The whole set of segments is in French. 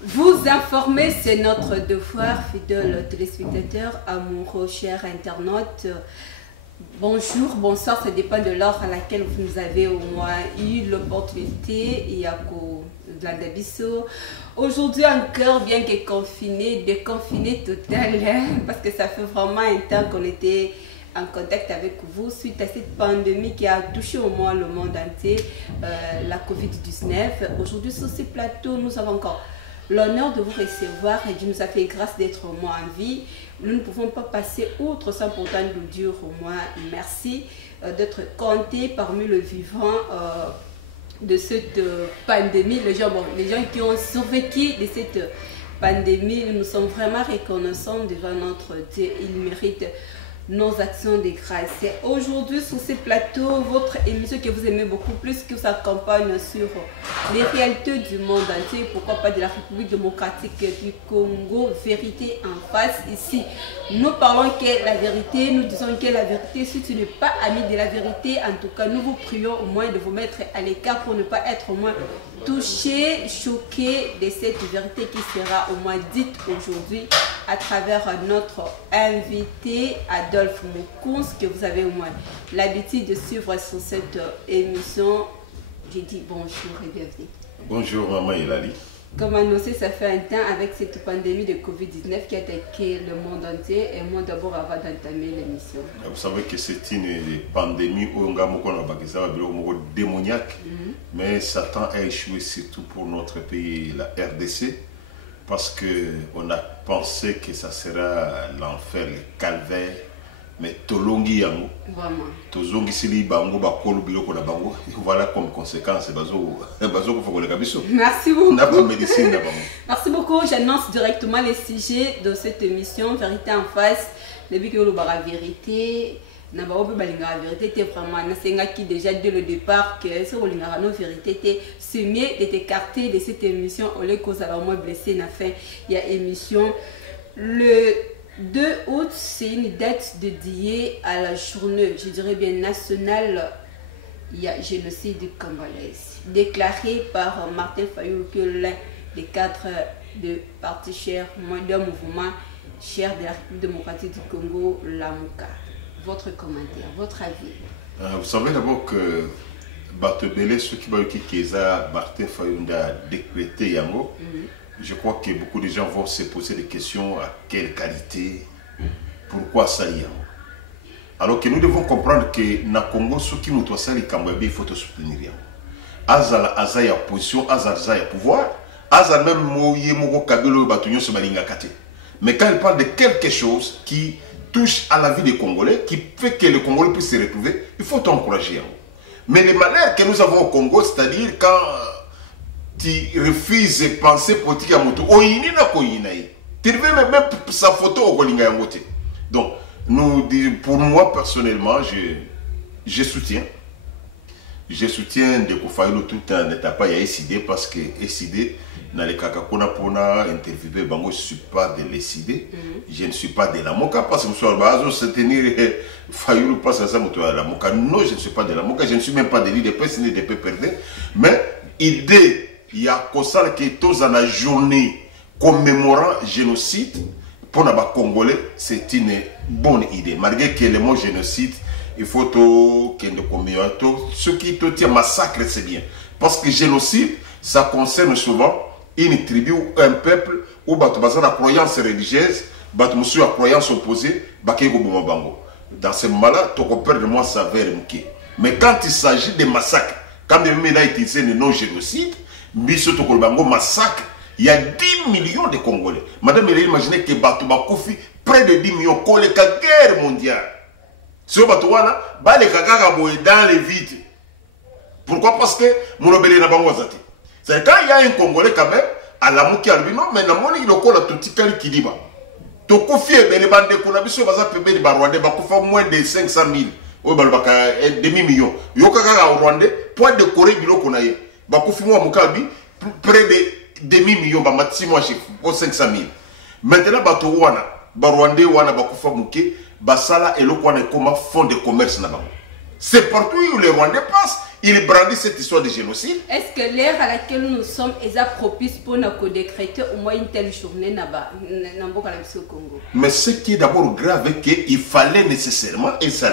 Vous informer, c'est notre devoir, fidèles téléspectateurs, amoureux, chers internautes. Bonjour, bonsoir, ça dépend de l'heure à laquelle vous nous avez au moins eu l'opportunité. Il y a Dabiso. Aujourd'hui encore, bien que confiné, déconfiné total, parce que ça fait vraiment un temps qu'on était en contact avec vous suite à cette pandémie qui a touché au moins le monde entier, la Covid-19. Aujourd'hui, sur ce plateau, nous avons encore l'honneur de vous recevoir et Dieu nous a fait grâce d'être au moins en vie. Nous ne pouvons pas passer outre sans pourtant nous dire au moins merci d'être compté parmi le vivant de cette pandémie. Les gens qui ont survécu de cette pandémie, nous sommes vraiment reconnaissants devant notre Dieu. Il mérite nos actions de grâce. Aujourd'hui sur ce plateau, votre émission que vous aimez beaucoup plus, qui vous accompagne sur les réalités du monde entier, pourquoi pas de la République démocratique du Congo, vérité en face. Ici, nous parlons que la vérité, nous disons que la vérité, si tu n'es pas ami de la vérité, en tout cas, nous vous prions au moins de vous mettre à l'écart pour ne pas être au moins touché, choqué de cette vérité qui sera au moins dite aujourd'hui à travers notre invité Adolphe Moukounz, que vous avez au moins l'habitude de suivre sur cette émission. J'ai dit bonjour et bienvenue. Bonjour maman Elali. Comme annoncé, ça fait un temps avec cette pandémie de Covid-19 qui a attaqué le monde entier, et moi d'abord avant d'entamer l'émission. Vous savez que c'est une pandémie démoniaque, mais Satan a échoué surtout pour notre pays, la RDC, parce qu'on a pensé que ça sera l'enfer, le calvaire, mais tolongi yango. Vraiment. Tozongi sili bango bakolo biloko na bango. Voilà comme conséquence bazo ko fokola kabiso. Merci beaucoup. Na ba médecine na bango. Merci beaucoup. J'annonce directement les sujets de cette émission Vérité en face. Depuis que le bara vérité, na ba obe balinga vérité était vraiment na senga qui déjà dès le départ que ce balinga no vérité était mieux de t'écarter de cette émission au lieu cause alors moi blessé na fin il y a émission le 2 août, c'est une date dédiée à la journée, je dirais bien nationale, il y a génocide congolais, déclaré par Martin Fayulu, que l'un des quatre de partis chers, d'un mouvement cher de la République démocratique du Congo, Lamuka. Votre commentaire, votre avis? Vous savez d'abord que Batebele, ceux qui veulent que Martin Fayulu a décrété Yango. Je crois que beaucoup de gens vont se poser des questions à quelle qualité, pourquoi ça y est. Alors que nous devons comprendre que dans le Congo, ceux qui nous doivent ça, il faut te soutenir. Azal Azaya position, Azal Azaya pouvoir, Azal même Moye Moko Kabelo Batunyo se balinga kate. Mais quand il parle de quelque chose qui touche à la vie des Congolais, qui fait que les Congolais puissent se retrouver, il faut t'encourager. Mais les malheurs que nous avons au Congo, c'est-à-dire quand tu refuses de penser politique à moto, tu veux même sa photo au Kolinga. Donc, pour moi personnellement, je soutiens. Je soutiens de Kofaïlo tout en n'étant pas SID parce que SID, dans les cas qu'on a interviewé, je ne suis pas de l'SID, je ne suis pas de la Moka parce que je suis soutenir Fayulu passe à ça, la Moka. Non, je ne suis pas de la Moka, je ne suis même pas de l'IDP, ni de PPRD, mais idée. Il y a Kosal qui est dans la journée commémorant le génocide pour les Congolais, c'est une bonne idée. Malgré que le mot génocide, il faut que nous commémorons. Ce qui te tient massacre, c'est bien. Parce que génocide, ça concerne souvent une tribu ou un peuple où la croyance religieuse, la croyance opposée, dans ce moment-là, ton père de moi s'avère mouqué. Mais quand il s'agit de massacres, quand même il a utilisé le non-génocide, massacre, il y a 10 millions de Congolais. Madame, imaginez que Batouba Koufi, près de 10 millions, qu'on est guerre mondiale. Ce Batouana, les kaka dans les vides. Pourquoi? Parce que Moulobele n'a pas wazati. C'est quand il y a un Congolais quand même, à la mouki albino, mais la monnaie il a tout tikali kiliba. To Koufi et les bandes de Konabiso, baza pebe de Barwande, Bakoufa moins de 500 000, ou balbaka demi-million. Yokaka au Rwanda, point de Corée, bilo konaye. Bakoufi moi Moukabi, près de demi-million, si moi j'ai 500 000. Maintenant, Batouana, Barwande, Wana, Bakoufa Mouké, Basala et le Kwana comme fonds de commerce. C'est partout où les Rwandais passent. il brandit cette histoire de génocide. Est-ce que l'ère à laquelle nous sommes est propice pour nous décréter au moins une telle journée au Congo? Mais ce qui est d'abord grave, c'est qu'il fallait nécessairement et ça.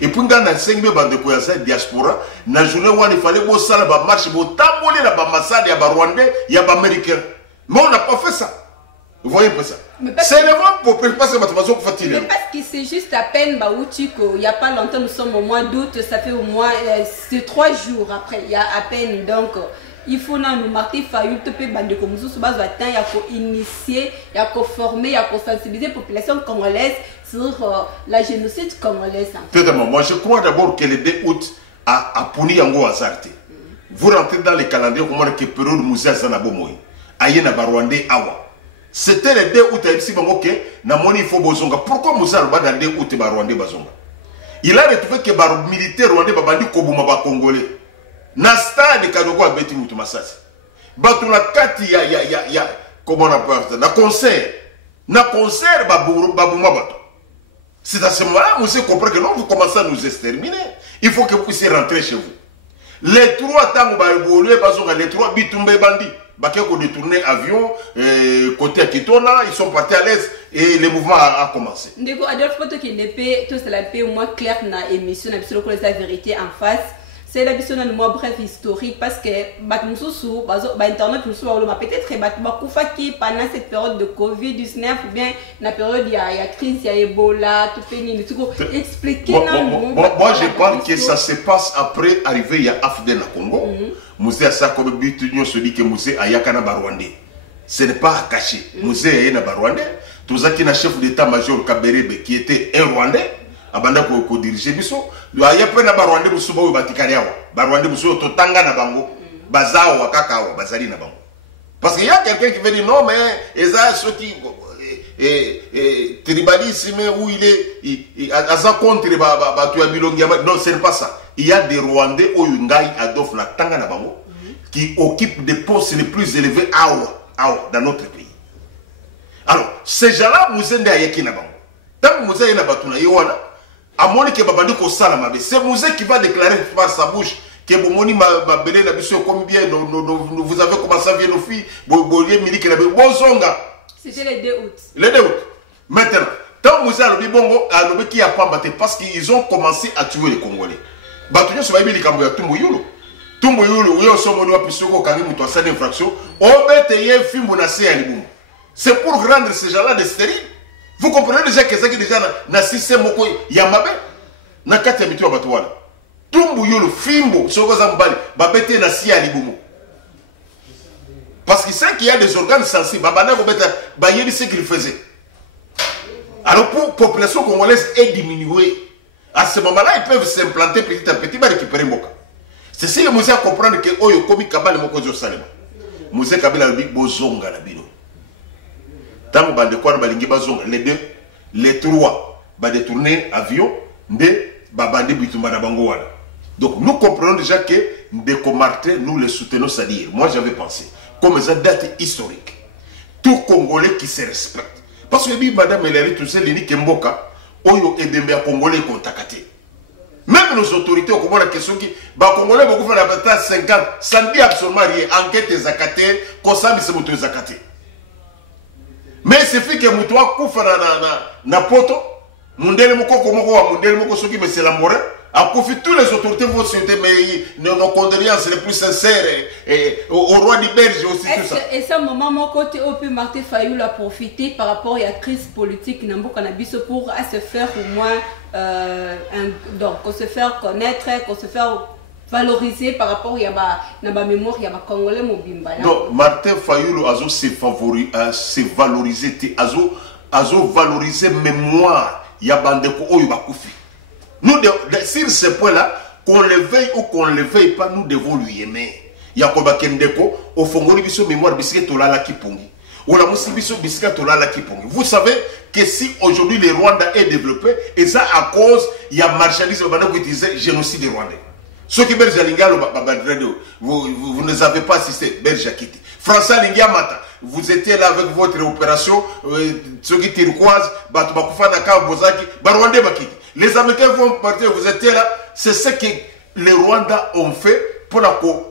Et puis quand on a 5 de diaspora, na journée où il fallait que ça la marche, bo tambolé la ambassade ya Rwandais, ya américain. Mais on n'a pas fait ça. Vous voyez pas ça? C'est le moment pour passer ma façon fatiguée. Mais parce que c'est juste à peine il n'y a pas longtemps, nous sommes au mois d'août, ça fait au moins 3 jours après, il y a à peine. Donc il faut nous marquer Fayou te peut bande comme ça, il y a qu'à initier, il y a qu'à former, il y a qu'à sensibiliser la population congolaise sur la génocide congolaise. Totalement. Moi je crois d'abord que le 2 août a puni yango azarte. Vous rentrez dans les calendriers comment que période musée Zanabomoy. Ayena Barwandais awa. C'était le 2 août, il faut Bozonga. Pourquoi Moussa Alba le 2 août Rwandais Bazonga? Il a retrouvé que les militaires rwandais Babandi Kobuma ba Congolais. Na stade Kadogo a bêti Moutumasasi. Batuna Kati ya comment on appelle ça? Na concert Babouma Bato. C'est à ce moment-là, vous comprenez que non, vous commencez à nous exterminer. Il faut que vous puissiez rentrer chez vous. Les 3 temps où les 3 bitumbe bandits. Bakeko détourné avion côté à Kitona, ils sont partis à l'est et le mouvement a commencé. Ndeko Adolphe Poto qui n'est pas tout cela peut au moins clair na émission na biso la vérité en face. C'est la vision de moi bref historique parce que internet peut-être qui pendant cette période de Covid-19 ou bien la période il y a crise, il y a Ebola, tout fait expliquer moi je parle que ça se passe après arriver il y a Afden à Congo. Musée ça comme but se dit que musée ayakana Barwandais. Ce n'est pas caché. Musée ayana Barwandais. Tout ça qui est chef d'état-major Kaberebe qui était un Rwandais. Abanda ko diriger biso ya pe na Barwandais buso ba batikali awa Barwandais buso to tanga na bango bazao wakaka awa bazali na bango parce qu'il y a quelqu'un qui veut dire non mais eza ceux qui tribalisme où il est à sa contre ba tu bilongi non c'est pas ça. Il y a des Rwandais au Yungai Adolphe na tanga na bango qui occupent des postes les plus élevés awa dans notre pays. Alors ces gens-là muzende ayeki na bango tant muzende na batuna yowana à mon que Babandi Kosalamabe, c'est Mouzé qui va déclarer par sa bouche que Bomoni m'a belé la mission comme bien, vous avez commencé à voir nos filles, Bolier, Milik et la Bozonga. C'était le 2 août. Le 2 août. Maintenant, tant Mouzé a le Bongo, a le qui a pas battu parce qu'ils ont commencé à tuer les Congolais. Batunya se va y aller comme Tumbouyulu. Tumbouyulu, où ils sont venus à Pissoko, quand ils ont fait une infraction, on va payer un film bonacé à l'Ibou. C'est pour rendre ces gens-là des stériles. Vous comprenez déjà que c'est déjà na système moko yamabe na kati ya bitu batu wana tumbu yulu fimbo soko za mbali babete na si alibumu parce que c'est qu'il y a des organes sensibles babana ko beta bayeli ce qu'il faisait. Alors pour la population congolaise est diminuée à ce moment-là ils peuvent s'implanter petit à petit ba récupérer moka. C'est ce que vous avez comprendre que oyo komi kabale moko zo salema Mose Kabila bi bozonga na bino. Tant que les 3 va détourner avion de Babandi Bitumba Bangoana. Donc nous comprenons déjà que Ndeko Martin, nous le soutenons, c'est-à-dire, moi j'avais pensé, comme ça date historique, tout Congolais qui se respecte. Parce que Madame Hélène, tout ça, l'Ini Kemboka, Oyo et Dembia Congolais contactés. Même nos autorités ont compris la question qui, les Congolais beaucoup fait la bataille 50, ça ne dit absolument rien, enquête et zakate, Kosami se moto zakate. Mais c'est fait que Moutoua Koufa na poto, Mundele Moko Komoko, Mundele Moko Soki, mais c'est la morale. A Koufi, toutes les autorités vont souhaiter nos condoléances les plus sincères au roi du Belge aussi. Tout ça. Et ce moment, mon côté, on peut Martin Fayou l'a profité par rapport à la crise politique pour se faire au moins, donc, se faire connaître, se faire valoriser par rapport à la mémoire, il y a Congolais Mobimba. Donc, Martin Fayulu a se valoriser, a valoriser mémoire, il y a Bandeko Oyuba Koufi. Nous, sur ce point-là, qu'on le veuille ou qu'on ne le veuille pas, nous devons lui aimer. Il y a Koba Kendeko, au Fongoli Biso mémoire, Bisque Tolala Kipongi. Ou la Moussibiso Bisque Tolala Kipongi. Vous savez que si aujourd'hui le Rwanda est développé, et ça à cause, il y a marchandisme qui utilisait génocide des Rwandais. Ceux qui Belge Lingalo, vous ne les avez pas assisté, Belge Akiti. François Lingamata, vous étiez là avec votre opération, ceux qui turquoise, Batubakufa Naka Bozaki, Barwande Bakiti. Les Américains vont partir, vous étiez là, c'est ce qui les Rwandais ont fait pour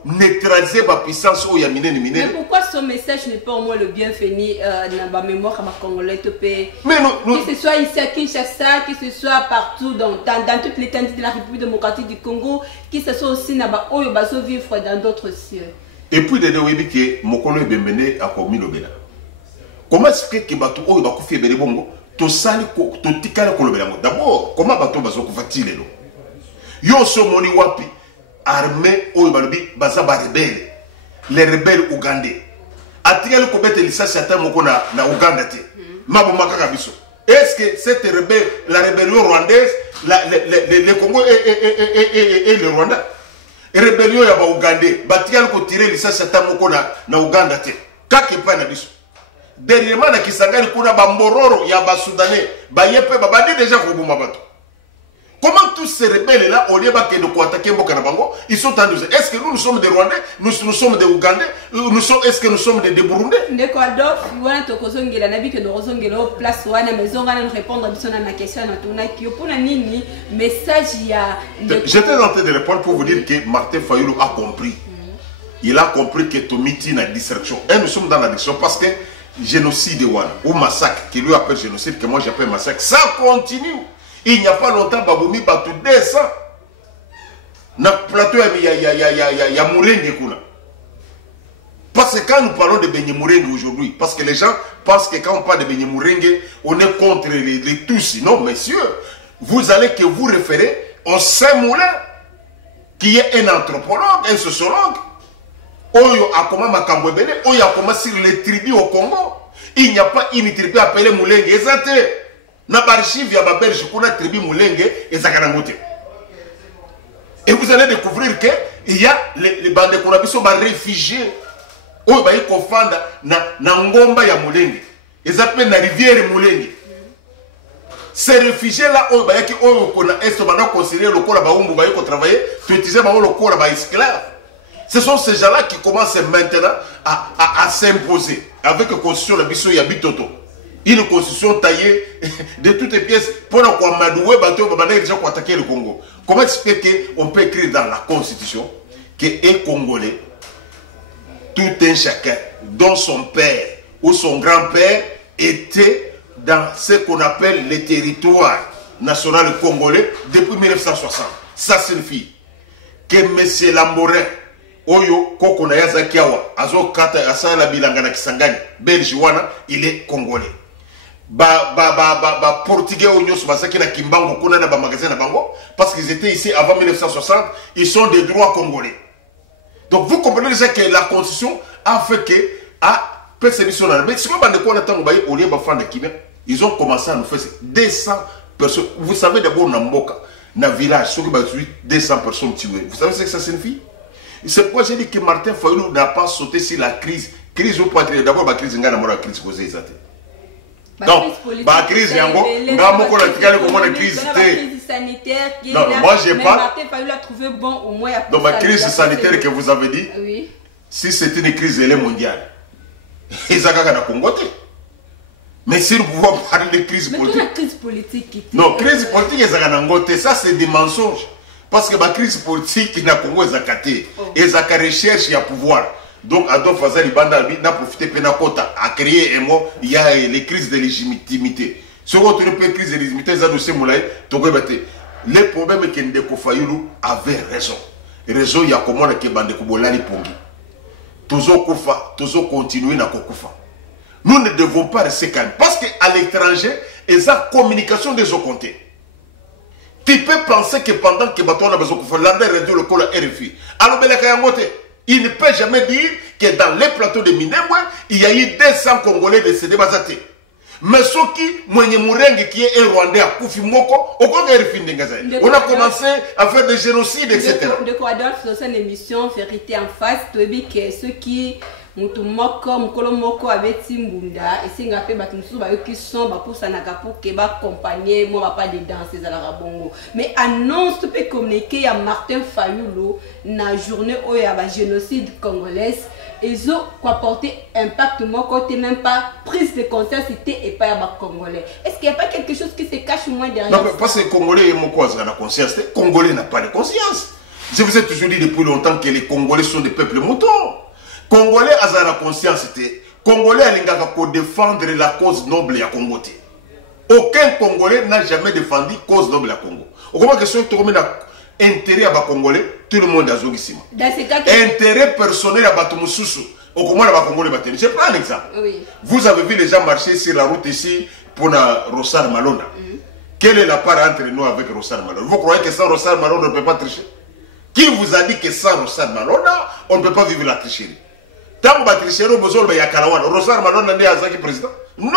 neutraliser la puissance où il y a miné. Mais pourquoi ce message n'est pas au moins le bienvenu dans la mémoire de Congolais? Mais que ce soit ici à Kinshasa, que ce soit partout dans toute l'étendue de la République démocratique du Congo, que ce soit aussi dans vivre dans d'autres cieux. Et puis, de dire que Mokolo est bienvenu à Komilobela. Comment expliquer que Bato Oyo Bakufi Ebele Bongo, to sali ko to tikala kolobela ngo? D'abord, comment Bato Bazo Kufatile lo? Yo so moni wapi armée Oyo Balobi baza ba rebelle. Les rebelles ougandais. Atikala ko bete lisasi ata moko na Ouganda te. Mabo makaka biso. Est-ce que cette rebelle, la rébellion rwandaise, le Congo et le Rwanda? Rébellion ya ba Ougandais, batikala ko tirer lisasi ata moko na Ouganda te. Kake pa na biso. Dernièrement, na Kisangani, kuna bambororo ya ba Soudanais, ba yepe babadi déjà kobuma bato. Comment tous ces rebelles là, au lieu de attaquer Mboka Nabango, ils sont en douze. Est-ce que nous sommes des Rwandais, nous sommes des Ougandais, est-ce que nous sommes des Burundais? D'Equador, voilà, Tokozongela, Nabi que nous resongelo place wana maison, on va répondre à ma question à Tuna qui pour la nini message il y a. J'étais en train de répondre pour vous dire que Martin Fayulu a compris. Il a compris que Tomiti n'a distraction. Et nous sommes dans la distraction parce que génocide ou massacre, qui lui appelle génocide, que moi j'appelle massacre, ça continue. Il n'y a pas longtemps, Baboumi battu 200. Dans le plateau, il y a Mourenge. Parce que quand nous parlons de Benye Mourenge aujourd'hui, parce que les gens pensent que quand on parle de Benye Mourenge, on est contre les Tutsis. Non, messieurs, vous allez que vous référer au Saint-Moulin, qui est un anthropologue, un sociologue. Oyo Akoma Makambwebele, Oyo Akoma sur les tribus au Congo. Il n'y a pas une tribu appelée Moulenge. Exactement. Na archive ya ba Belge kuna tribu Moulenge ezakarangote. Et vous allez découvrir que il y a les bandes konabiso ba réfugiés oyo ba yikofanda na ngomba ya Moulenge. Ezapé na rivière Moulenge. Ces réfugiés là oyo ba yaki oyo kona est bana considérer le kola ba umbu ba yiko travailler, tu utiliser ba le kola ba esclave. Ce sont ces gens-là qui commencent maintenant à s'imposer avec la constitution de Bisso et Bitoto. Une constitution taillée de toutes les pièces pour attaquer le Congo. Comment expliquer qu'on peut écrire dans la constitution que les Congolais, tout un chacun, dont son père ou son grand-père, était dans ce qu'on appelle le territoire national congolais depuis 1960. Ça signifie que M. Lamborin, Oyo Koko na Yazakiawa, Azo Kata Asala Bilanga na Kisangani, Belge wana, il est congolais. Portugais Oyo Subasaki na Kimbango Kuna na magasin na Bango, parce qu'ils étaient ici avant 1960, ils sont des droits congolais. Donc vous comprenez déjà que la constitution a fait que à perception na mais si on bande quoi n'attend baye au lieu bafan de Kibé, ils ont commencé à nous faire 200 personnes. Vous savez d'abord na Mboka, na village, sur 200 personnes tuées. Vous savez ce que ça signifie? C'est pourquoi j'ai dit que Martin Fayulu n'a pas sauté sur la crise. Crise ou pas d'abord la crise n'a pas crise posée. Donc, la crise yango, la crise sanitaire. Non, moi j'ai pas. Martin Fayulu a trouvé bon au moins. Donc la crise sanitaire que vous avez dit, oui. Si c'est une crise mondiale, ils ont gagné Congo. Mais si nous pouvons parler de crise politique. Mais la crise politique. Non, crise politique ils ont gagné. Ça c'est des mensonges. Parce que la crise politique na Congo est zakate, et zaka recherche ya pouvoir. Donc Adolphe Azali Banda n'a profité penakota à créer un mot, il y a les crises de légitimité. Si on retrouve une crise de légitimité, ça dossier moulay, le problème est que Ndeko Fayulu avait raison. Raison il y a comment que bande kubolani pongi. Toujours kufa, toujours continuer na kokufa. Nous ne devons pas rester calmes parce qu'à l'étranger, il y a communication des autres côtés. Tu peux penser que pendant que Baton a besoin de faire l'andre réduit le col à RFI. Alors, il ne peut jamais dire que dans les plateaux de Minembwe, il y a eu 200 Congolais décédés basatés. Mais ce qui est un Rwandais à Koufimoko, on a commencé à faire des génocides, etc. De quoi Adolphe, dans une émission Vérité en face, tu as dit que ceux qui mutumoko mukolo moko abeti mbunda esinga pe bato mususu ba yoki son ba pour sanaka pour que ba accompagner moi pas de danser à la bongo mais annonce peut communiquer à Martin Fayulu na journée où il y a ba génocide congolaise ils ont quoi porter impact moi côté même pas prise de conscience et pas à congolais. Est-ce qu'il n'y a pas quelque chose qui se cache moins derrière? Non, parce que congolais est mon quoi la conscience, congolais n'a pas de conscience. Je vous ai toujours dit depuis longtemps que les Congolais sont des peuples moutons. Congolais à la conscience, Congolais à défendre la cause noble à Congo. Aucun Congolais n'a jamais défendu la cause noble à Congo. Comment que si on intérêt à Congolais, tout le monde a zogissima. Intérêt personnel à Batumoussoussou. Au comment la Congolais battent. Je prends un exemple. Oui. Vous avez vu les gens marcher sur la route ici pour la Rossard Malona. Quelle est la part entre nous avec Rossard Malona? Vous croyez que sans Rossard Malona on ne peut pas tricher? Qui vous a dit que sans Rossard Malona on ne peut pas vivre la tricherie? Tant que tricherie, on besoin de Yakalawan. Rossard Malona n'est pas président. Non,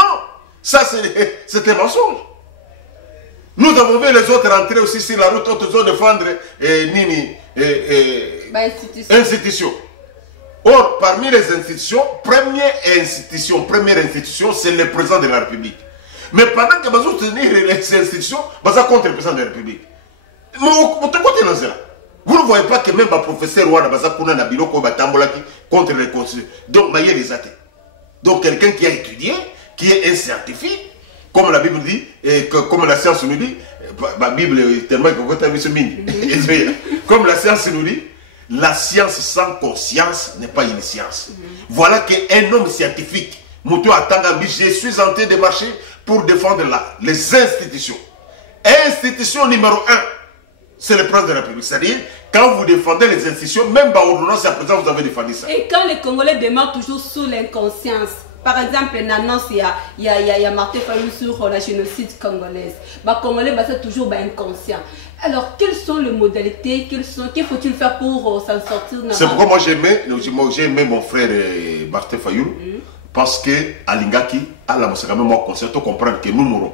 ça c'est un mensonge. Nous avons vu les autres entrer aussi sur la route, autres défendre institutions. Or, parmi les institutions, première institution, c'est le président de la République. Mais pendant que vous soutenez les institutions, vous êtes contre le président de la République. Vous ne voyez pas que même le professeur Rwanda contre les constitutions. Donc, il y a des athées. Donc, quelqu'un qui a étudié, qui est un scientifique, comme la Bible dit, et comme la science nous dit, la Bible est tellement comme la science nous dit, la science sans conscience n'est pas une science. Voilà qu'un homme scientifique, je suis en train de marcher pour défendre les institutions. Institution numéro 1, c'est le président de la République. C'est-à-dire, quand vous défendez les institutions, même par ordonnance à présent, vous avez défendu ça. Et quand les Congolais demeurent toujours sous l'inconscience, par exemple, une annonce, il y a Martin Fayulu sur la génocide congolaise. Les Congolais sont toujours inconscients. Alors, quelles sont les modalités, qu'il faut-il faire pour s'en sortir? C'est pourquoi moi j'ai aimé mon frère Martin Fayulu, parce que à Lingaki, à la Moussa, même moi, conscient de comprendre que nous mourons.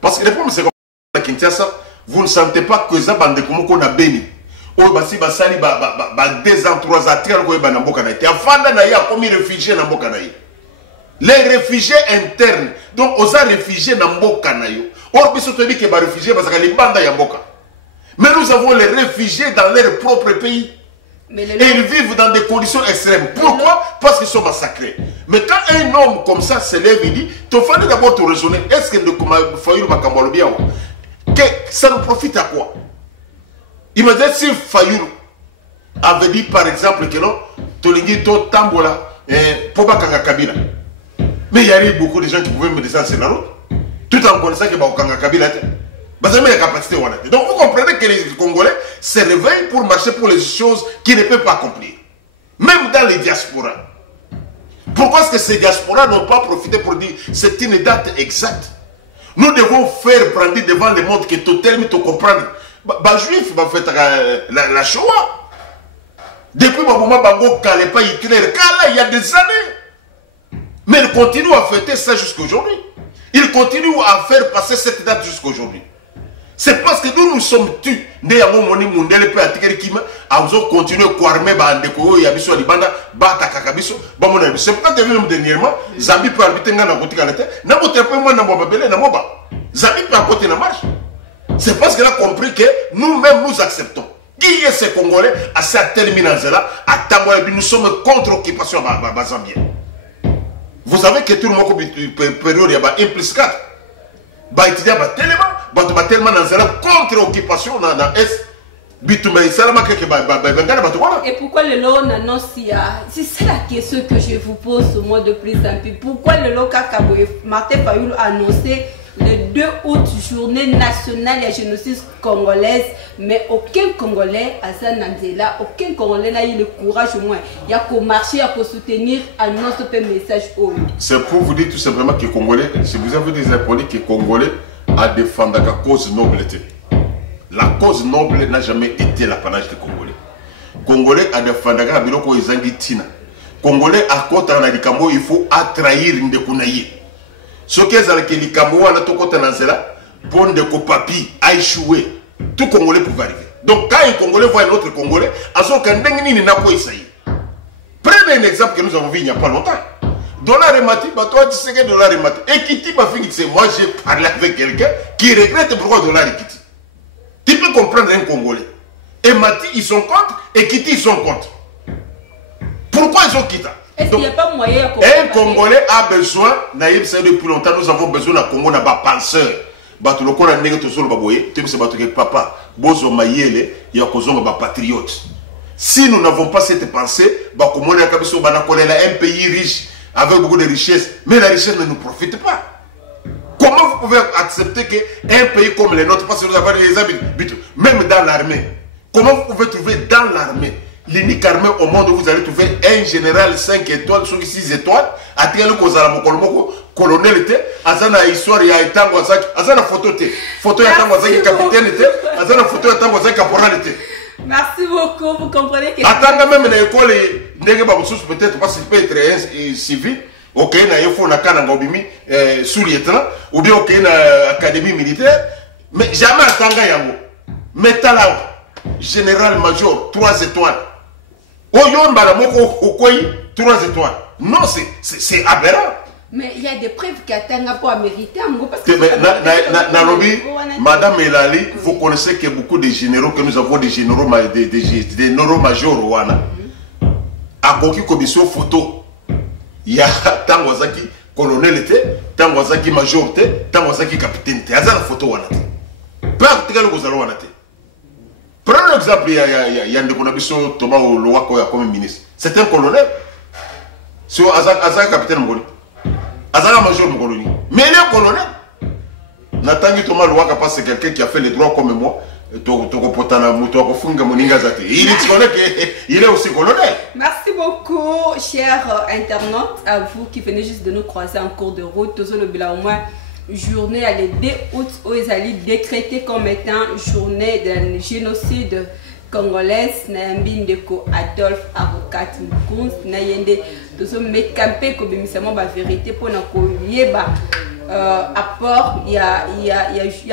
Parce que le problème, c'est que Kinshasa, vous ne sentez pas que ça bande comme on a béni. Oh, basi basali 2 ans, 3 ans, 3 ans, Banamboka naïté. Avant d'ailleurs, comme les réfugiés Namboka naïté. Les réfugiés internes, donc aux réfugiés Namboka naïté. Or, biso tobi que les réfugiés, parce que les bandes Yamboka. Mais nous avons les réfugiés dans leur propre pays. Et ils vivent dans des conditions extrêmes. Pourquoi? Parce qu'ils sont massacrés. Mais quand un homme comme ça se lève, il dit, il fallait d'abord te raisonner. Est-ce que Fayulu Makambolo bien? Ça nous profite à quoi? Imaginez si Fayulu avait dit par exemple que non, Tolingi to Tambola, Poba Kanga Kabila. Mais il y a eu beaucoup de gens qui pouvaient me descendre sur la route, tout en connaissant que Kanga Kabila était. Donc vous comprenez que les Congolais se réveillent pour marcher pour les choses qu'ils ne peuvent pas accomplir. Même dans les diasporas. Pourquoi est-ce que ces diasporas n'ont pas profité pour dire c'est une date exacte? Nous devons faire prendre devant le monde que totalement te comprendre. Juif va faire la Shoah. Depuis le moment où il pas Hitler, il y a des années. Mais il continue à fêter ça jusqu'à aujourd'hui. Il continue à faire passer cette date jusqu'à aujourd'hui. C'est parce que nous sommes tués. Nous avons continué à armer les banda. C'est pourquoi dernièrement, Zambi peut habiter dans la côté. Zambi peut apporter la marche. C'est parce qu'elle a compris que nous-mêmes nous acceptons. Qui est ce Congolais à cette terminale-là, à Tamboya, nous sommes contre l'occupation de Zambie. Vous savez que tout le monde a période, il y a un plus 4. Il y a tellement contre l'occupation dans l'Est. Et pourquoi le lot n'annonce c'est la question que je vous pose au mois de plus en plus. Pourquoi le lot Martin Fayulu a annoncé le 2 août, journée nationale de la génocide congolaise, mais aucun Congolais à Zanandela, aucun Congolais n'a eu le courage au moins. Il y a qu'au marcher, il y a qu'au soutenir, annonce un message au eux. C'est pour vous dire tout simplement que les Congolais, si vous avez des appelés que les Congolais a défendu la cause noble. La cause noble n'a jamais été l'apanage des Congolais. Congolais a défendu la biloko ezangitina. Congolais à côté en Alikambo, il faut attrahir Ndekunaye. Ce qui est avec les Camerounais, bon de papi a échoué. Tout Congolais pouvait arriver. Donc quand un Congolais voit un autre Congolais, prenez un exemple que nous avons vu il n'y a pas longtemps. Dollar et Mati, toi tu sais que Dollar et Mati. Et Kitty m'a fait que moi j'ai parlé avec quelqu'un qui regrette pourquoi Dollar et Kitty. Tu peux comprendre un Congolais. Et Mati ils sont contre et Kitty ils sont contre. Pourquoi ils sont quittés? Est-ce qu'il n'y a pas moyen un Congolais a besoin, naïf, c'est depuis longtemps, nous avons besoin d'un Congo, d'un penseur. Papa, bozo mayele ya kozonga ba patriote. Si nous n'avons pas cette pensée, bah comme on a un pays riche avec beaucoup de richesses, mais la richesse ne nous profite pas. Comment vous pouvez accepter qu'un pays comme le nôtre, parce que nous avons des habitudes, même dans l'armée, comment vous pouvez trouver dans l'armée, l'unique armée au monde où vous allez trouver un général 5 étoiles, sur 6 étoiles, à tel colonel était, azana histoire ya etango azaki, azana photo te, photo ya tango azaki capitaine était, azana photo ya tango azaki caporal était. Merci beaucoup, vous comprenez que... Attends, même dans l'école, peut-être parce qu'il peut être civil, ok, il faut na kana ngobimi sous-lieutenant, ou bien ok na académie militaire, mais jamais attanga yango. Métal général major 3 étoiles. Oyon baramoko okoyi 3 étoiles. Non, c'est aberrant. Mais il y a des preuves qu'Atanga pour mériter un mot parce que Nalobi, Madame Elali, vous connaissez que beaucoup de généraux, que nous avons des généraux, des neuro-majors Rwanda. À Koki Kobiso photo, il y a Tangwazaki colonel était, Tangwazaki major était, Tangwazaki capitaine était. Il y a une photo Rwanda. Peu importe ce que vous avez. Prenez l'exemple, il y a un Ndekonabiso Thomas Oloako comme ministre. C'est un colonel. C'est un capitaine Mongoli. Azara major Mongoloni. Mais il est colonel. Nathan Thomas Louaka parce que c'est quelqu'un qui a fait les droits comme moi. Il est aussi colonel. Merci beaucoup, chers internautes, à vous qui venez juste de nous croiser en cours de route. Tous le bilan au moins journée à le 2 août où ils allaient décréter comme étant journée de génocide congolaise. Nayambindeko Adolphe avocat Mukunz Nayende tous mes campés comme la vérité pour na koyeba apport il y a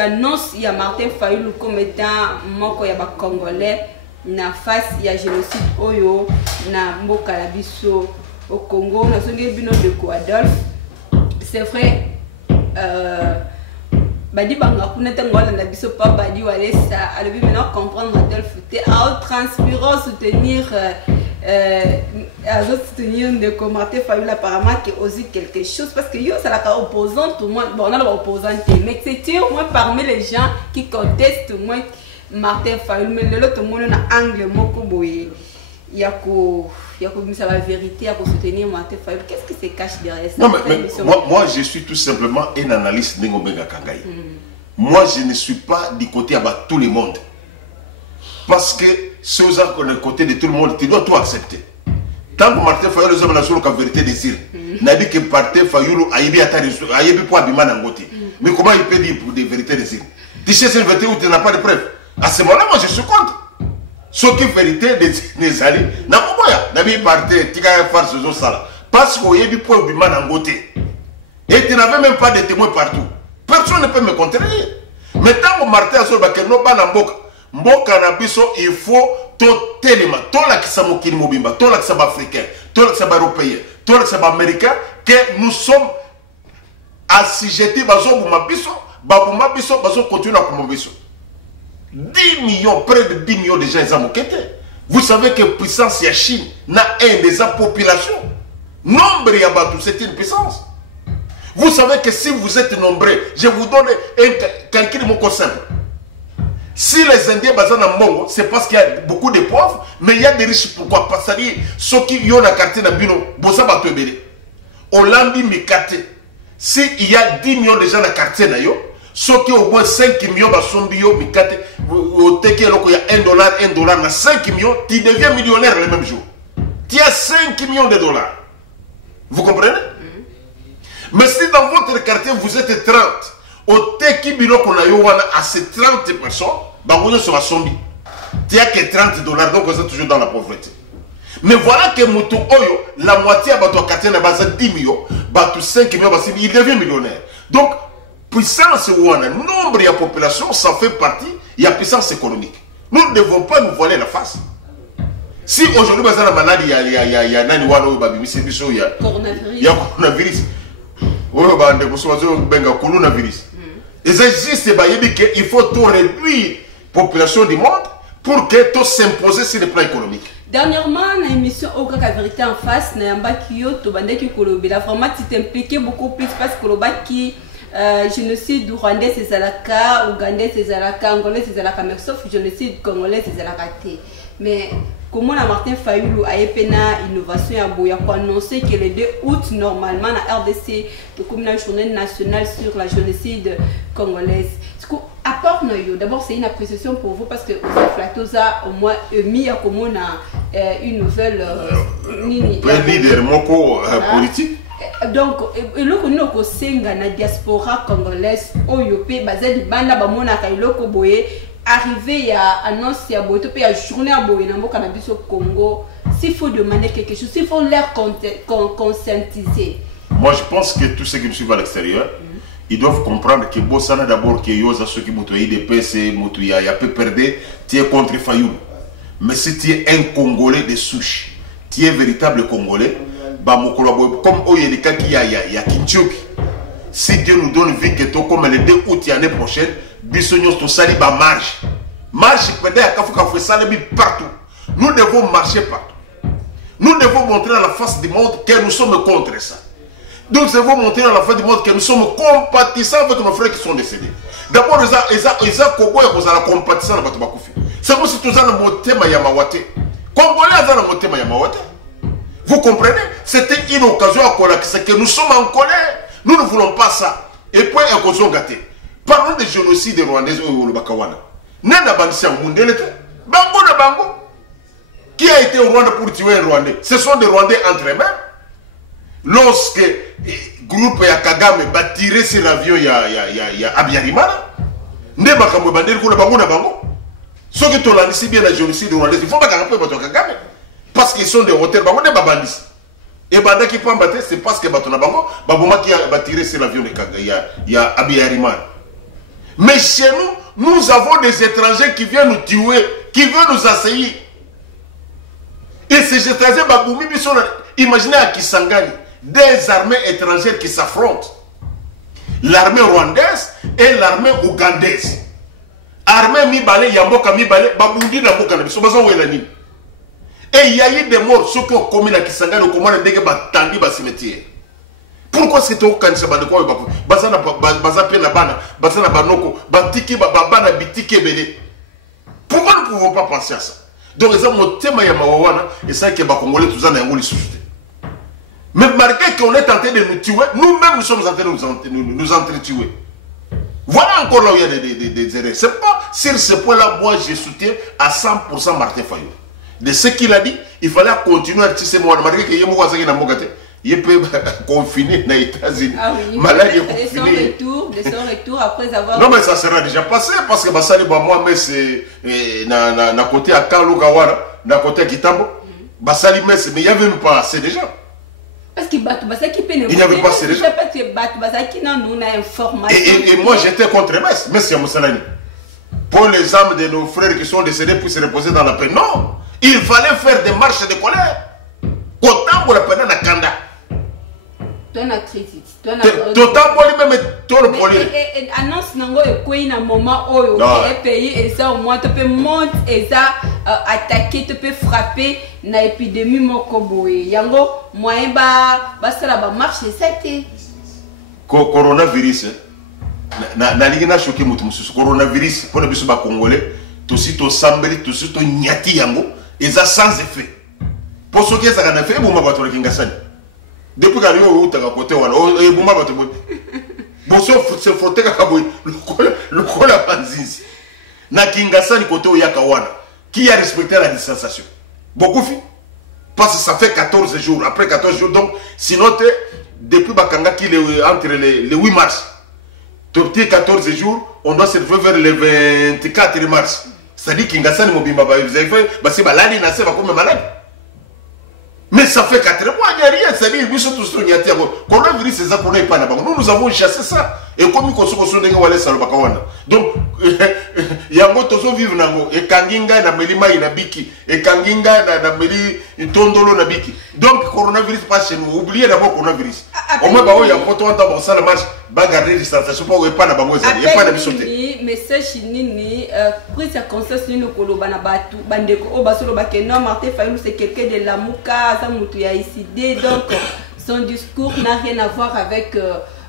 annonce il y a Martin Fayulu comme étant moko ya ba congolais na face il y a génocide oyo na mboka la biso au Congo na songe bino de ko Adolphe c'est vrai badi banga kuna tangola na biso pa badi wale ça alors maintenant comprendre Adolphe était à transpirant soutenir de Martin Fayulu apparemment qui osé quelque chose parce que yo ça la opposant tout le monde bon on a l'opposant mais c'était au moins parmi les gens qui contestent au moins Martin Fayulu mais l'autre monde na angle moko boye yako ça la vérité à soutenir Martin Fayulu qu'est-ce qui se cache derrière ça? Non mais moi je suis tout simplement un analyste Nengobenga Kangai. Moi je ne suis pas du côté à tout le monde. Parce que ceux qui sont du côté de tout le monde, tu dois tout accepter. Tant que Martin Fayulu est la vérité des îles, n'a dit que Martin Fayulu a été pour Abima Nangote. Mais comment il peut dire pour des vérités des îles? Tu sais cette vérité où tu n'as pas de preuves. À ce moment-là, moi je suis contre. Ce qui est vérité des alliés, n'a pas de parti, tu as fait ce sala. Parce qu'il y a eu pour Abima Nangote. Et tu n'avais même pas de témoins partout. Personne ne peut me contredire. Mais tant que Martin Fayulu n'a pas de mboka na biso il faut totelema tolakisa mokili mobimba tolakisa ba africain tolakisa ba européen tolakisa ba américain que nous sommes assujettis bazobuma biso babuma biso bazo continuer à kuma biso 10 millions près de 10 millions de gens ils ont moquette. Vous savez que puissance ya Chine na un des population nombre ya batu c'est une puissance. Vous savez que si vous êtes nombreux je vous donne un calcul mon simple. Si les Indiens basent en Mongo, c'est parce qu'il y a beaucoup de pauvres, mais il y a des riches. Pourquoi? Parce que ceux qui ont la carte dans Bino, Bosa Batobele. Olambi Mikate. S'il y a 10 millions de gens dans la carte, ceux qui ont au moins 5 millions de Sombio Mikate, au Teke, il y a $1, $1, 5 millions, tu deviens millionnaire le même jour. Tu as 5 millions de dollars. Vous comprenez? Mais si dans votre quartier vous êtes 30, au Teki Bino qu'on a eu à ces 30 personnes, Bangono sera sombi. Tu n'as que $30, donc vous êtes toujours dans la pauvreté. Mais voilà que Moutou Oyo, la moitié de ton quartier n'a pas 10 millions, 5 millions, il devient millionnaire. Donc, puissance ou nombre de la population, ça fait partie, il y a puissance économique. Nous ne devons pas nous voiler la face. Si aujourd'hui, il y a la maladie, il y a coronavirus. Il existe, il faut tout réduire la population du monde pour que tout s'impose sur le plan économique. Dernièrement, dans l'émission Oka Vérité en face, vraiment tu t'impliquais beaucoup plus parce que génocide rwandais c'est zalaka, ougandais c'est zalaka, angolais c'est zalaka, mais sauf génocide congolais c'est zalaka. Mais comment la Martin Fayulu a eu une innovation à Boya pour annoncer que le 2 août normalement la RDC comme une journée nationale sur la génocide congolaise. Apport d'abord c'est une appréciation pour vous parce que Flatosa au moins mis à comme une nouvelle leader moko politique. Donc eloko noko senga na diaspora congolaise oyope bazali banda bamona ka eloko boye arrivé à annonce ya boye to pe ya journée à boye na mboka na biso Congo, s'il faut demander quelque chose, s'il faut leur conscientiser. Moi je pense que tous ceux qui me suivent à l'extérieur ils doivent comprendre que Bossana d'abord que Yosa ceux qui mutuaient des PC mutuya ya peu perdre tu es contre Fayulu. Mais si tu es un Congolais de souche, tu es véritable Congolais, bah mon collaborateur comme Oyelika qui ya Kinchopi. Si Dieu nous donne vie que toi comme le 2 août l'année prochaine, bisognos to sali ba marche. Marche peut-être à Kafuka Fessalebi partout. Nous devons marcher partout. Nous devons montrer à la face du monde que nous sommes contre ça. Donc, nous devons montrer à la face du monde que nous sommes compatissants avec nos frères qui sont décédés. D'abord, ils ont la compatissance avec Bakoufi. C'est comme si tout ça le thème Yamawate. Congolais ont le thème Yamawate. Vous comprenez? C'était une occasion à coller, c'est que nous sommes en colère. Nous ne voulons pas ça. Et puis, un cause gâté. Parlons des génocides rwandais ou le Bakawana. Nana Bansia Mundele, Bango na Bango. Qui a été au Rwanda pour tuer un Rwandais? Ce sont des Rwandais entre eux-mêmes. Lorsque le groupe ya Kagame va tirer sur l'avion ya Abiyarimana, ne bakamwe bandeli kuna bango na bango. Ceux qui ont lancé bien la génocide rwandaise, il faut pas qu'un peu bato Kagame parce qu'ils sont des hôtels bango ne babandis. Et banda qui peut battre c'est parce que bato na bango baboma qui va tirer sur l'avion de Kagame ya Abiyarimana. Mais chez nous avons des étrangers qui viennent nous tuer, qui veulent nous assaillir. Et ces étrangers baboumi biso imaginez à Kisangani des armées étrangères qui s'affrontent. L'armée rwandaise et l'armée ougandaise. Armée Mibale, Yamboka Mibale, Babundi Naboka Nabiso, Baza Welani. Et il y a eu des morts, ceux qui ont commis la Kisangani, au commandant de Batandi, Basimetier. Pourquoi c'est au Kanisa Badeko, Bazana Pena Bana, Bazana Banoko, Batiki Babana Bitiki Bele? Pourquoi nous ne pouvons pas penser à ça? Donc, les hommes ont témoigné à Mawawana, et ça qui est Congolais, tout ça, n'a pas suscité. Mais malgré qu'on est tenté de nous tuer, nous-mêmes nous sommes en train de nous entretuer. Voilà encore là où il y a des erreurs. C'est pas sur ce point-là, moi je soutiens à 100% Martin Fayulu. De ce qu'il a dit, il fallait continuer à tisser moi. Malgré que il peut confiner dans les États-Unis. Ah oui, malade de son retour après avoir. Non, mais ça sera déjà passé parce que Bassali, moi, mais c'est na côté à Kalugawara, na côté à Kitambo. Bassali, mais il n'y avait même pas assez de gens. Parce qu'il n'y avait pas assez de gens. Et moi, j'étais contre Messi Moussalani. Pour les âmes de nos frères qui sont décédés pour se reposer dans la paix. Non, il fallait faire des marches de colère. Autant pour la peine à Kanda. Total même tout le poli. Annonce nango ekoi na moment oyo le pays et ça au moins tu peux monter et ça attaquer tu peux frapper na épidémie moko boye yango moyen ba sala ba marche c'était coronavirus na ligina choqué mutu mususu coronavirus pour biso ba congolais to sito sambeli to sito nyati yango et ça sans effet pour ce qui est ça na fait buma bato kingasani. Depuis que nous avons côté, on se frotté le col à Panzis. Na Kingasani côté au Yakawana, qui a respecté la distanciation. Beaucoup fait. Parce que ça fait 14 jours. Après 14 jours, donc, sinon, depuis Bakanga qui est entre le 8 mars, depuis 14 jours, on doit se retrouver vers le 24 mars. C'est-à-dire Kingasani Mobimba, vous avez fait, c'est malade, il n'a pas comme malade. Mais ça fait 4 mois, il n'y a rien. C'est-à-dire, coronavirus, c'est ça qu'on n'est pas là-bas. Nous avons chassé ça. Et comme nous avons donc, il y a un autre vivre nango. Et Kanginga na Melima Inabiki. Et Kanginga na Meli Tondolo Nabiki. Donc, coronavirus passe chez nous. Oubliez d'abord le coronavirus. Au moins, il y a un peu de temps pour ça, la marche. Garder distanciation pour pas na bango. Il n'y a pas d'habitude. Message nini, prise à conscience ni koloba na batu bandeko o basolo bakeno Martin Fayulu c'est quelqu'un de la Mouka, ça mutu ya ici donc son discours n'a rien à voir avec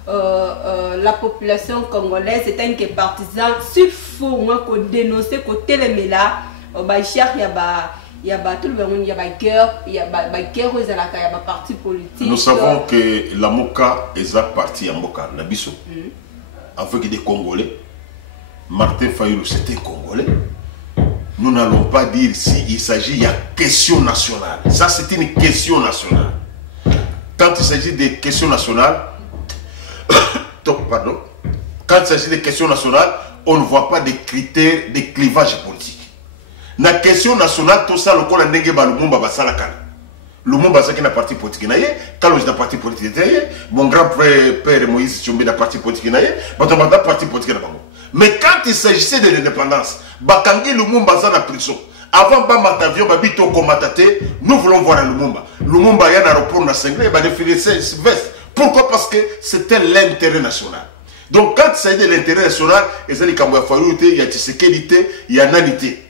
la population congolaise est un partisan. S'il faut moi qu'on dénonce côté les là, il y a tout le monde, il y a guerre, il y a guerre aux alaka, il y a parti politique. Nous savons que la Moka est un parti en Moka, Nabiso, avec des Congolais. Martin Fayulu, c'était Congolais. Nous n'allons pas dire s'il s'agit de question nationale. Ça, c'est une question nationale. Quand il s'agit de questions nationales, pardon, quand il s'agit de questions nationales, on ne voit pas de critères de clivage politique. La question nationale, tout ça, le col a négé ba Lumumba basalakana. Lumumba c'est un parti politique naie, quand on a parti politique naie, mon grand-père Moïse Tchombe a parti politique naie, on a parti politique naie. Mais quand il s'agissait de l'indépendance, Bakangi Lumumba dans la prison. Avant Bamatavion, Babito Komatate, nous voulons voir Lumumba. Lumumba y a un aéroport dans Senglé, il va défiler ses vestes. Pourquoi? Parce que c'était l'intérêt national. Donc quand il s'agit de l'intérêt national, il y a Kamouya Faroute, il y a Tshisekedi, il y a Nanité.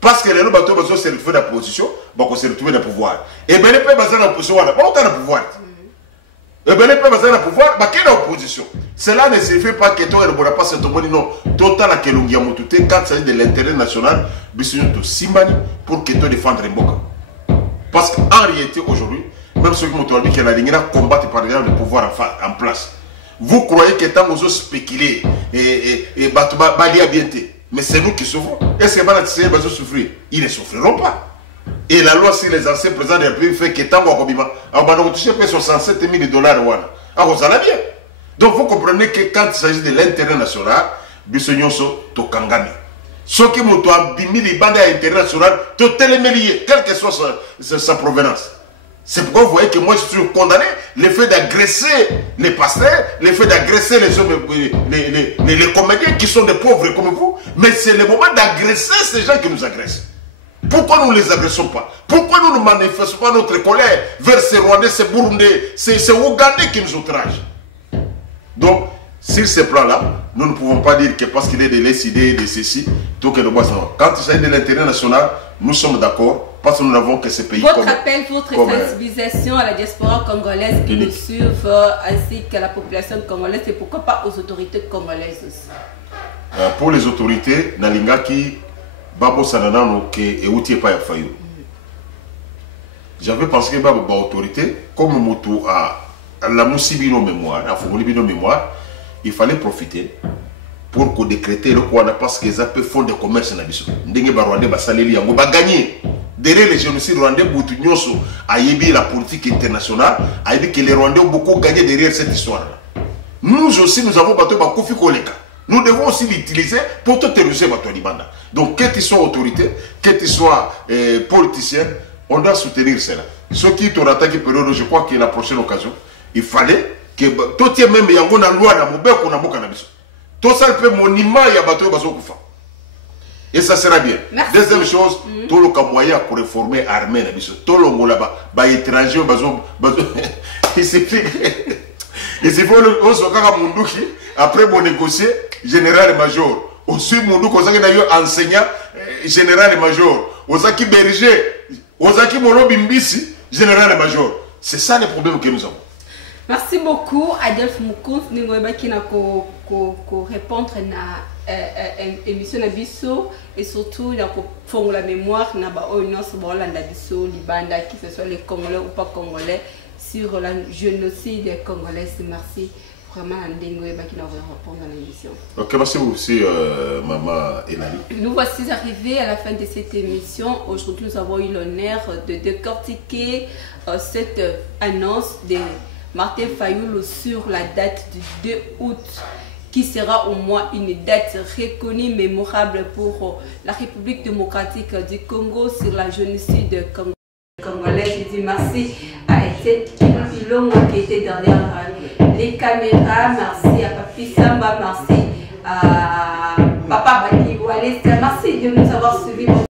Parce que les gens qui se retrouvent dans la position, ils se retrouvent dans le pouvoir. Et bien les peuples dans la position, ils sont dans le pouvoir. Et bien les peuples dans le pouvoir, ils sont dans l'opposition. Cela ne signifie pas que toi, tu n'as pas cette opinion. Non, total à que l'on a monté, quand il s'agit de l'intérêt national, il faut Simbani pour que tu défendes Mboka. Parce qu'en réalité, aujourd'hui, même ceux qui m'ont dit que la ligne combattre par exemple le pouvoir en place. Vous croyez que tant vous spéculez et bali à bienté. Mais c'est nous qui souffrons. Est-ce que les gens vont souffrir? Ils ne souffriront pas. Et la loi, si les anciens présidents de la République fait que tant qu'on va toucher près de 67 000 $, alors ça va bien. Donc vous comprenez que quand il s'agit de l'intérêt national, Bissonyoso Tokangami. Ce qui m'ont abîmé les bandes à l'intérêt national, tout est lié, quelle que soit sa provenance. C'est pourquoi vous voyez que moi je suis condamné le fait d'agresser les pasteurs, le fait d'agresser les hommes, les comédiens qui sont des pauvres comme vous. Mais c'est le moment d'agresser ces gens qui nous agressent. Pourquoi nous ne les agressons pas? Pourquoi nous ne manifestons pas notre colère vers ces Rwandais, ces Burundais, ces Ougandais qui nous outragent? Donc, sur ce plan-là, nous ne pouvons pas dire que parce qu'il est de l'idée de ceci, tout que le bois. Quand il s'agit de l'intérêt national, nous sommes d'accord. Parce que nous n'avons que ces pays. Votre appel, votre sensibilisation à la diaspora congolaise qui nous suivent, ainsi qu'à la population congolaise, et pourquoi pas aux autorités congolaises aussi? Pour les autorités, Nalingaki, Babo Sananano, qui est outil pas Fayou. J'avais pensé que Babo autorité, comme Moto a la Moussibino mémoire, la Foulibino mémoire, il fallait profiter pour qu'on décrète le Rwanda parce qu'ils appellent fonds de commerce na biso. Ndenge ba Rwanda ba saleli yango ba gagner. Derrière les génocides rwandais, Boutounyoso a ébi la politique internationale, a dit que les Rwandais ont beaucoup gagné derrière cette histoire-là. Nous aussi, nous avons battu Bakoufi Koleka. Nous devons aussi l'utiliser pour tout terroriser Bato Libanda. Donc, quels qu'ils soient autorités, quels qu'ils soient politiciens, on doit soutenir cela. Ceux qui t'ont attaqué période, je crois que la prochaine occasion, il fallait que tout y même yango na loi na mobile qu'on a beaucoup na biso. Tout ça peut monument ya Bato Bazo Koufa. Et ça sera bien. Merci. Deuxième chose, tout le moyen pour réformer l'armée, tout le monde là-bas, les étrangers, il suffit après mon négocier, général-major. Aussi, mon enseignant, général-major. Osaki berger, Osaki Molobimbisi, général-major. C'est ça le problème que nous avons. Merci beaucoup, Adolphe Moukouf. Nous allons répondre à l'émission Nabiso et surtout pour la mémoire, nous avons Libanda, que ce soit les Congolais ou pas Congolais, sur le génocide congolais. Merci vraiment à Ndengoé qui nous répondre à l'émission. Ok, merci beaucoup aussi, Maman Elali. Nous voici arrivés à la fin de cette émission. Aujourd'hui, nous avons eu l'honneur de décortiquer cette annonce de Martin Fayulu sur la date du 2 août, qui sera au moins une date reconnue, mémorable pour la République démocratique du Congo sur la génocide congolais. Je dis merci à Etienne Kilombo qui était derrière les caméras, merci à Papi Samba, merci à Papa Bani Walesa, merci de nous avoir